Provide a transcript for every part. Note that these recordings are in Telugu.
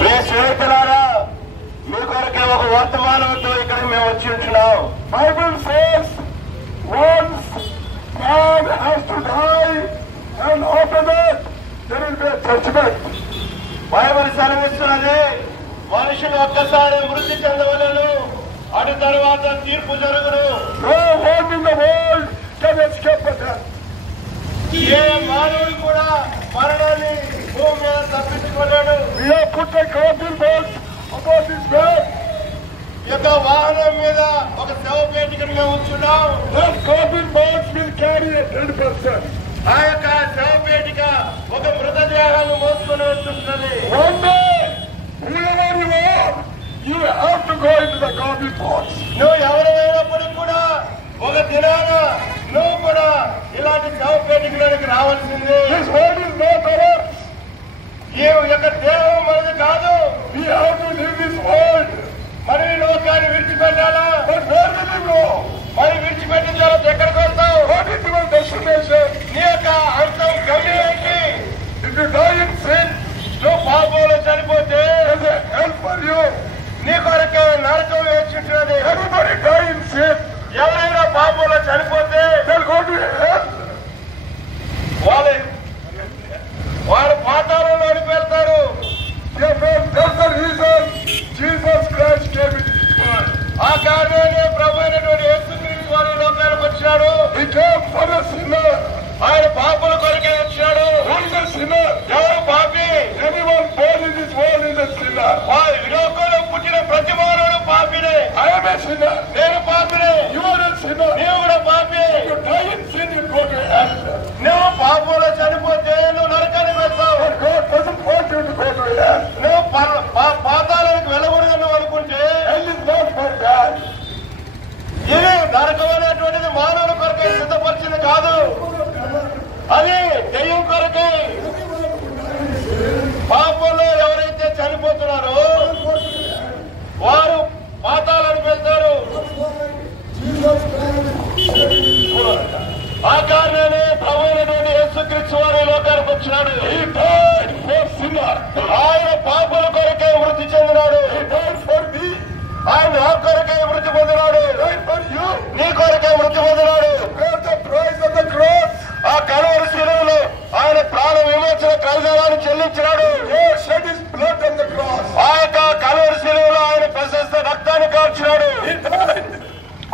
మీ స్నేహితులారా మీ కొరకే ఒక వర్తమానంతో ఇక్కడ మేము వచ్చి ఉంటున్నాం. Bible says once man has to die and after that there will be a judgment. Bible సెలవిస్తున్నది మనుషులు ఒక్కసారి మృతి చెందవలెను, అటు తర్వాత తీర్పు జరుగును. No one in the world can escape death. ఏ మానవుడు కూడా మరణాన్ని భూమి మీద తప్పించుకోలేడు. We have put a coffin box about his bed. ఈ యొక్క వాహనం మీద ఒక శవపేటికను మేము ఉంచున్నాం. That coffin box will carry a dead person. ఆ యొక్క శవపేటిక ఒక మృతదేహాన్ని మోసుకొని వస్తున్నది. One day, whoever you are, you have to go into the coffin box. నువ్వు ఎవరైనప్పటికీ కూడా ఒక దినాన నువ్వు కూడా ఇలాంటి శవపేటికలోకి రావాల్సింది. This world is not ours. ఈ యొక్క దేహం మనది కాదు. We have to leave this world. మరి ఈ లోకాన్ని విడిచిపెట్టాలా? But where will you go? మరి విడిచిపెట్టిన తర్వాత ఎక్కడికి వెళ్తావు? What is your destination? నీ యొక్క అంతం గమ్యం ఏంటి? If you die in sin, నువ్వు పాపంలో చనిపోతే there's a hell for you. నీ కొరకే నరకం వేచుంటున్నది. Everybody die in sin, ఎవరైనా పాపంలో చనిపోతే they'll go to hell. వారు పాతాళంలో వెళ్తారు. Dear friends, that's the reason Jesus Christ came into this world. ఆ కారణాన్ని ప్రభు అయినటువంటి యేసుక్రీస్తు వారి లోకానికి వచ్చాడు. He came for a sinner. ఆయన పాపుల కొరకే వచ్చాడు. Who is a sinner? ఎవరు పాపి? Anyone born in this world is a sinner. ఈ లోకంలో పుట్టిన ప్రతి మానవుడు పాపినే. I am a sinner. నేను పాపినే. You are a sinner. నీవు కూడా పాపి. If you die in sin, you go to hell. నువ్వు పాపంలో చనిపోతే నువ్వు నరకానికి వెళ్తావు. But God doesn't want you to go to hell. నువ్వు పాతాళానికి వెళ్ళకూడదు నువ్వు అనుకుంటే Hell is not for God. ఇది నరకం అనేటువంటిది మానవుల కొరకే సిద్ధపరిచింది కాదు, అది దెయ్యం కొరకే. పాపంలో ఎవరైతే చనిపోతున్నారో వారు పాతాళానికి వెళ్తారు. ఆ కారణాన్ని ప్రభు అయినటువంటి యేసుక్రీస్తు వారి లోకానికి వచ్చినాడు. He died for sinner. ఆయన పాపల కొరకే మృతి చెందినాడు. He died for me. ఆయన నా కొరకే మృతి పొందినాడు. He died for you. నీ కొరకే మృతి పొందినాడు. Bear the price of the cross. ఆ కలువరి శిలువలో ఆయన ప్రాణ విమోచన కైదానాన్ని చెల్లించినాడు. He shed his blood on the cross. ఆ యొక్క కలువరి శిలువలో ఆయన ప్రశస్త రక్తాన్ని కార్చినాడు. He died.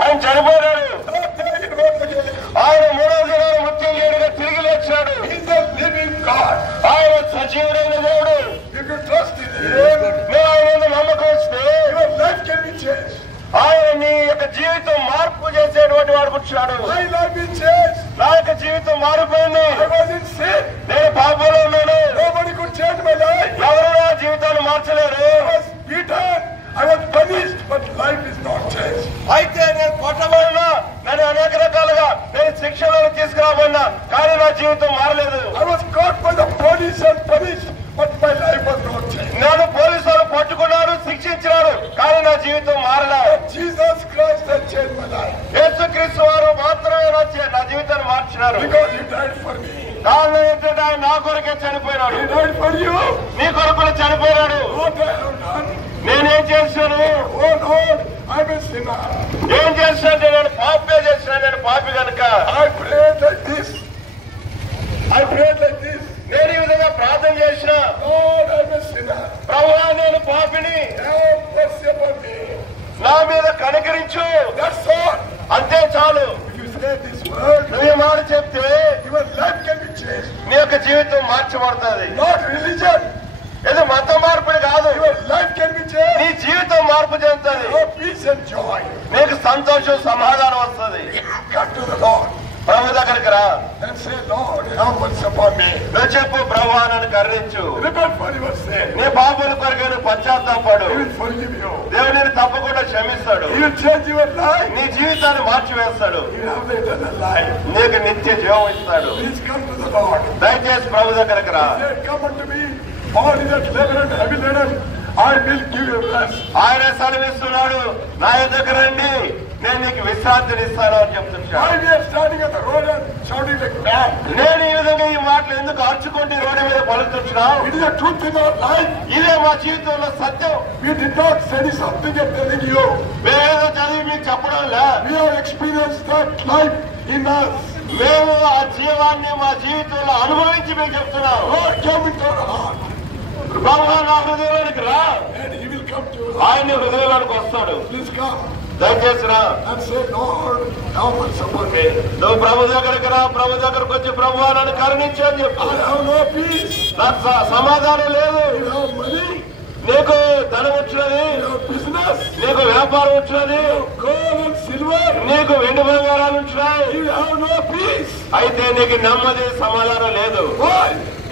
ఆయన చనిపోయాడు. That day he rose again. ఆయన మూడవ దినాన మృత్యుంజయుడిగా తిరిగి లేచాడు. He's a living God. ఆయన సజీవుడైన దేవుడు. If you trust in him, నువ్వు ఆయన మీద నమ్మకం వస్తే your life can be changed. ఆయన నీ యొక్క జీవితం మార్పు చేసేటువంటి వాడు కూర్చున్నాడు. My life is changed. నా యొక్క జీవితం మారిపోయింది. I was in sin. నేను పాపంలో ఉన్నాను. Nobody could change my life. ఎవరు నా జీవితాన్ని మార్చలేరు. I was beaten. I was punished, but life is not changed. అయితే నేను కొట్టబడినా, నన్ను అనేక రకాలుగా నేను శిక్షలను తీసుకురాబడినా, కానీ నా జీవితం మారలేదు. I was caught by the police and punished, but my life was not changed. నన్ను పోలీసులు పట్టుకున్నారు, శిక్షించినారు, కానీ నా జీవితం మారలే. Jesus Christ has changed my life. యేసుక్రీస్తు వారు మాత్రమే నా జీవితాన్ని మార్చినారు. Because he died for me. కారణం ఏంటంటే ఆయన నా కొరకే చనిపోయినాడు. He died for you. నీ కొరకులు చనిపోయినాడు. What I have done? నేనేం చేశాను? Oh Lord, I'm a sinner. ఏం చేశాను? నేను పాపే చేశాను. నేను పాపి కనుక I prayed like this. I prayed like this. నేను ఈ విధంగా ప్రార్థన చేసిన, Lord, I'm a sinner. ప్రభువా నేను పాపిని, Have mercy upon me. నా మీద కనికరించు. That's all. అంతే చాలు. If you say this word, నువ్వు ఈ మాట చెప్తే your life can be changed. నీ యొక్క జీవితం మార్చబడుతుంది. Not religion. ఇది మత మార్పుడు కాదు. Your life can be changed. నీ జీవితం మార్పు చెందుతుంది. Your peace and joy. నీకు సంతోషం సమాధానం వస్తుంది. Come to the Lord ప్రభు దగ్గరికి రా. and say, Lord, have mercy upon me. నువ్వు చెప్పు, ప్రభువా నన్ను కరుణించు. Repent for your sin. నీ పాపల కొరకు నువ్వు పశ్చాత్తాపడు. He will forgive you. దేవుడు నిన్ను తప్పకుండా క్షమిస్తాడు. He will change your life. నీ జీవితాన్ని మార్చివేస్తాడు. You have eternal life. నీకు నిత్య జీవం ఇస్తాడు. Please come to the Lord. దయచేసి ప్రభు దగ్గరికి రా. Say, come unto me, all is that labor and heavy laden, I will give you rest. ఆయన సెలవిస్తున్నాడు, నా యొద్దకు రండి, నేను నీకు విశ్రాంతిని ఇస్తాను అని చెప్తున్నాను. Why we are standing at the road and shouting like that? నేను ఈ విధంగా ఈ మాటలు ఎందుకు అరుచుకుంటే రోడ్డు మీద పలుకుతున్నావు? It is a truth in our life. ఇదే మా జీవితంలో సత్యం. We did not study something and telling you. మేమేదో చదివి మీకు చెప్పడం లే. We have experienced that life in us. మేము ఆ జీవాన్ని మా జీవితంలో అనుభవించి మేము చెప్తున్నాం. Lord, come into our heart. బాబా నా హృదయంలోనికి రా. And he will come to us. ఆయన హృదయంలోనికి వస్తాడు. Please come దయచేసి రా. and say, Lord, help us support me. నువ్వు ప్రభు దగ్గరికి రా. ప్రభు దగ్గరకు వచ్చి ప్రభు నన్ను కరుణించు అని చెప్పు. I have no peace. నాకు సమాధానం లేదు. You have money. నీకు ధనం వచ్చినది, You have business. నీకు వ్యాపారం వచ్చినది, Gold and silver. నీకు వెండి బంగారాలు వచ్చినాయి. You have no peace. అయితే నీకు నెమ్మది సమాధానం లేదు. Why?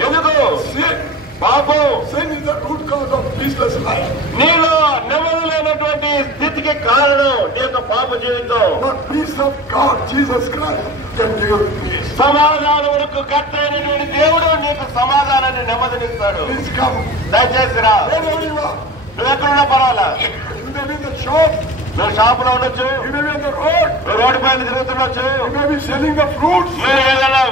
ఎందుకు? Sin. పాపం. Sin is the root cause of peaceless life. నీలో నెమ్మది లేనటువంటి స్థితికి కారణం నీ యొక్క పాప జీవితం. The peace of God, Jesus Christ, can give you peace. సమాధానమునకు కర్త అయినటువంటి దేవుడు నీకు సమాధానాన్ని నెమ్మదినిస్తాడు. Please come. దయచేసి రా. Wherever you are. నువ్వు ఎక్కడున్నా పర్వాలా. You may be in the shop. నువ్వు షాప్ లో ఉండొచ్చు, You may be on the road. నువ్వు రోడ్డు పైన తిరుగుతుండొచ్చు, You may be selling the fruits. నువ్వు ఏదైనా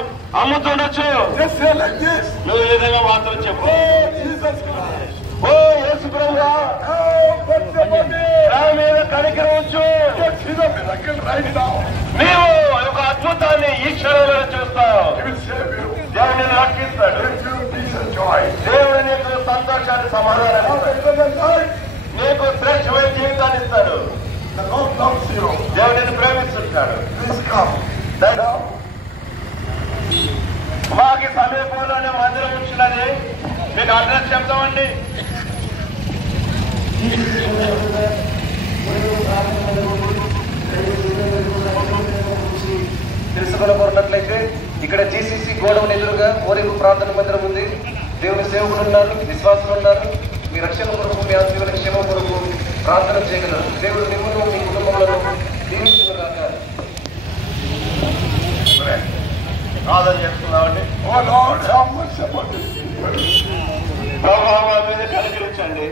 అమ్ముతుండొచ్చు. Just say like this. నువ్వు ఏదైనా మాత్రం చెప్పు. Oh, Jesus Christ. ఓ యేసు ప్రభువా, Help us support me. నా మీద కనికరించు. Just see the miracle right now. నీవు ఒక అద్భుతాన్ని ఈ క్షణంలో చూస్తావు. He will save you. దేవుడు నిన్ను రక్షిస్తాడు. Give you peace and joy. దేవుడు నీకు సంతోషాన్ని సమాధానాన్ని Now, ఇస్తాడు. in the night, నీకు శ్రేష్టమైన జీవితాన్ని ఇస్తాడు. the Lord loves you. దేవుడు నిన్ను ప్రేమిస్తుంటాడు. Please come. మాకు సమీపంలోనే మందిరం వచ్చినది. మీకు అడ్రస్ చెప్తామండి. తెలుసుకోవాలనుకున్నట్లయితే ఇక్కడ జీసీసీ గోడౌన్ ఎదురుగా ఓరింపు ప్రార్థన మందిరం ఉంది. దేవుని సేవకులు ఉన్నారు, విశ్వాసులు ఉన్నారు. మీ రక్షణ కొరకు, మీ ఆత్మీయుల క్షేమం కొరకు ప్రార్థన చేయగలరు. దేవుడు మిమ్మల్ని మీ కుటుంబంలో దీవించుగాక. ప్రార్థన చేస్తున్నామండి. Oh Lord, have mercy upon me. ప్రభావ మా మీద కనికరించండి.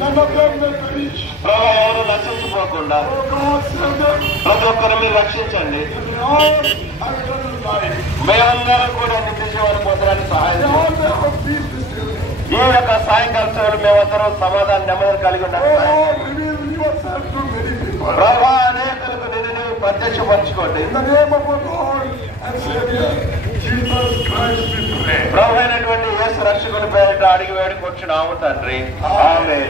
None of them will perish. ప్రభావ ఎవరు నశించిపోకుండా Oh God, save them. ప్రతి ఒక్కరు మీరు రక్షించండి. They all have eternal life. మేమందరం కూడా నిత్య జీవన పొందడానికి సహాయం They చేయండి. all may have peace this evening. ఈ యొక్క సాయంకాలం సేవలు మేమందరం సమాధానం నెమ్మదిని కలిగి Oh ఉండాలి. Lord, reveal yourself to many people. ప్రభా అనేకులకు నిన్ను నీవు ప్రత్యక్షపరచుకోండి. In the name of our Lord and Savior, Jesus Christ, we pray. ప్రభు అయినటువంటి యేసు రక్షకుని పేరిట అడిగి వేడుకొచ్చున్నాము తండ్రి. ఆమేన్.